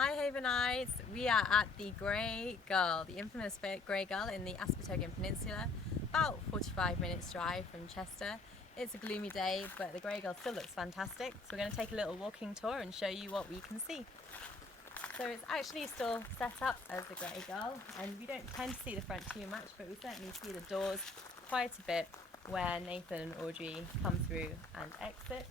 Hi Havenites, we are at the Grey Gull, the infamous Grey Gull in the Aspertogian Peninsula, about 45 minutes drive from Chester. It's a gloomy day, but the Grey Gull still looks fantastic, so we're going to take a little walking tour and show you what we can see. So it's actually still set up as the Grey Gull, and we don't tend to see the front too much, but we certainly see the doors quite a bit where Nathan and Audrey come through and exit.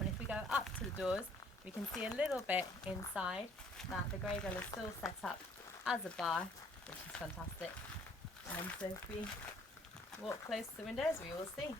And if we go up to the doors, we can see a little bit inside that the Grey Gull is still set up as a bar, which is fantastic. And so if we walk close to the windows, we will see.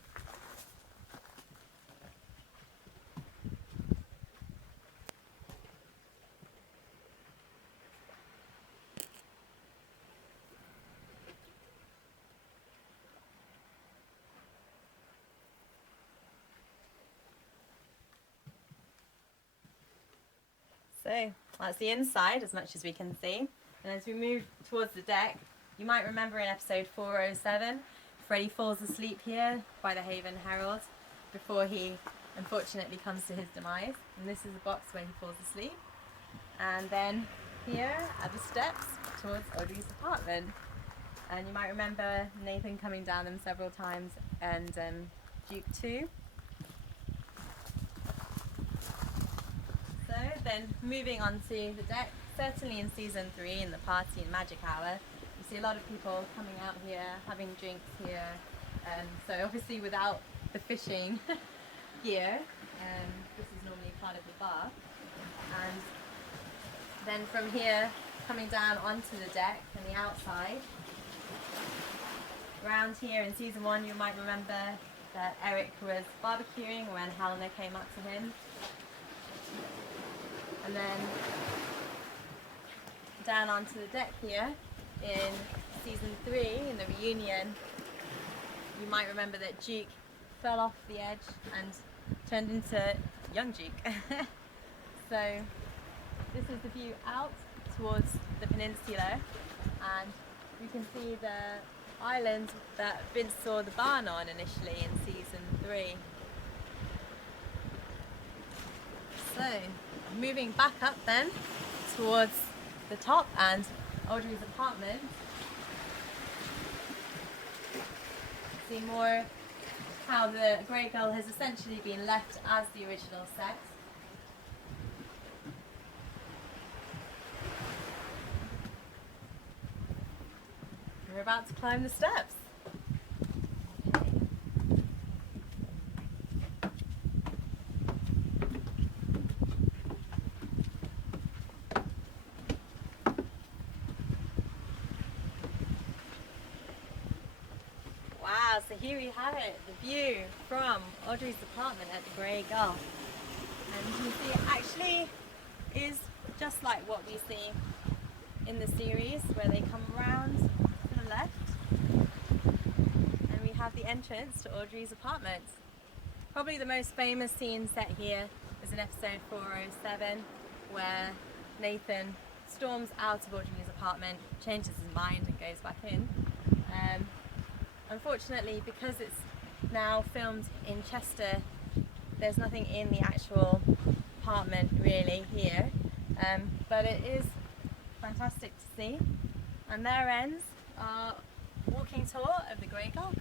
So that's the inside as much as we can see. And as we move towards the deck, you might remember in episode 407, Freddie falls asleep here by the Haven Herald before he unfortunately comes to his demise. And this is the box where he falls asleep. And then here are the steps towards Audrey's apartment. And you might remember Nathan coming down them several times, and Duke too. So then moving on to the deck, certainly in season 3 in the party and magic hour, you see a lot of people coming out here, having drinks here. So obviously without the fishing gear, this is normally part of the bar. And then from here, coming down onto the deck and the outside, around here in season 1 you might remember that Eric was barbecuing when Helena came up to him. And then down onto the deck here in season 3, in the reunion, you might remember that Duke fell off the edge and turned into young Duke. So this is the view out towards the peninsula, and you can see the island that Vince saw the barn on initially in season 3. So moving back up then towards the top and Audrey's apartment, see more how the Grey Gull has essentially been left as the original set. We're about to climb the steps. Wow, so here we have it, the view from Audrey's apartment at the Grey Gull. And you can see it actually is just like what we see in the series, where they come round to the left and we have the entrance to Audrey's apartment. Probably the most famous scene set here is in episode 407, where Nathan storms out of Audrey's apartment, changes his mind and goes back in. Unfortunately, because it's now filmed in Chester, there's nothing in the actual apartment really here, but it is fantastic to see. And there ends our walking tour of the Grey Gull.